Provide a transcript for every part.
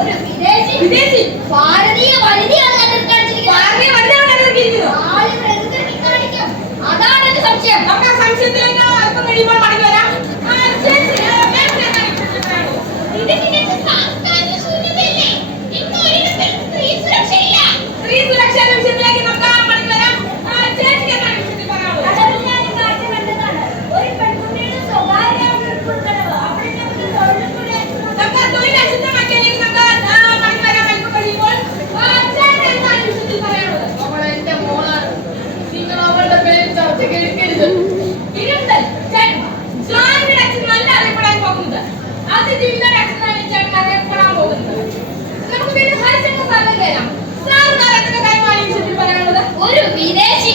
ഒരു വിദേശി ഭാരതീയ വനിതയാണ് അതാണ് എന്റെ സംശയം. നമുക്ക് സംശയത്തിലേക്ക് അല്പം കഴിയുമ്പോൾ മടങ്ങി വരാം. സ്ത്രീ സുരക്ഷ വിഷയത്തിലേക്ക് നമുക്ക് മടങ്ങി വരാം. ചേച്ചിക്ക് എന്താണ് വിഷയത്തിൽ പറയാനുള്ളത്? ഒരു പെൺകുട്ടിയുടെ സ്വകാര്യ തൊഴിൽ അശുദ്ധമാക്കിയതിലേക്ക് നമുക്ക് മടങ്ങി വരാം. അല്പം കഴിയുമ്പോൾ ചേച്ചി എന്താണ് വിഷയത്തിൽ പറയാനുള്ളത്? എന്റെ മോളാണ്. നിങ്ങൾ അവളുടെ പേര് ചർച്ച കേൾക്കരുത്. ഇരുന്തൽ സ്വാമിയുടെ അച്ഛനല്ല അറിയപ്പെടാൻ പോകുന്നത്. അതിജീവിതയുടെ അച്ഛനാണ് ചേട്ടൻ അറിയപ്പെടാൻ പോകുന്നത്. നമുക്ക് വീണ്ടും ഹരിശങ്കർ സാറിനെ കയറാം. സാറിന് എന്തൊക്കെ കാര്യമാണ് ഈ വിഷയത്തിൽ പറയാനുള്ളത്? ഒരു വിദേശി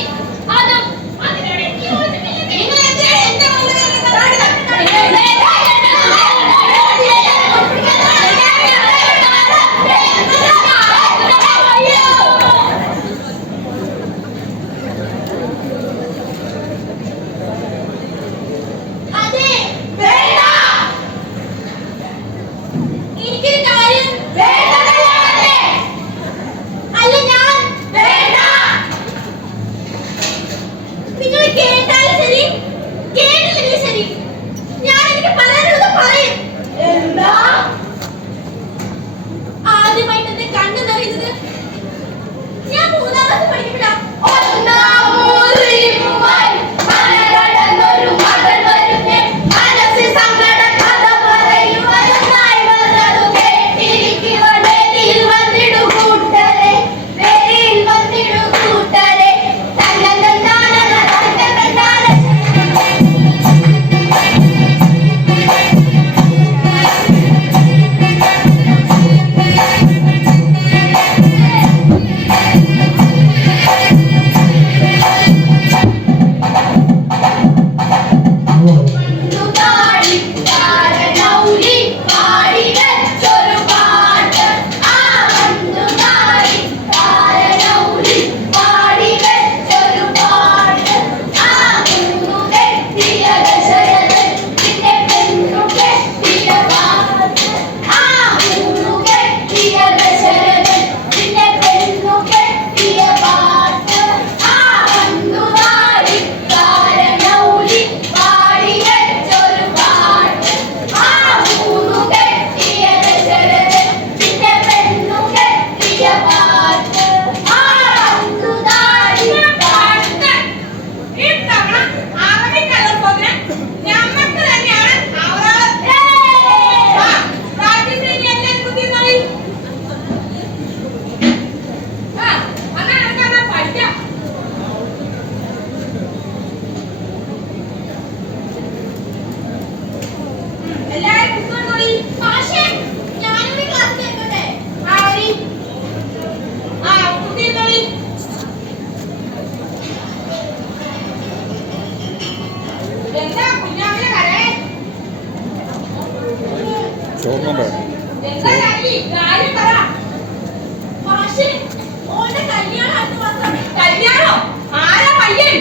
കല്യാണോ? ആരാ പയ്യൻ?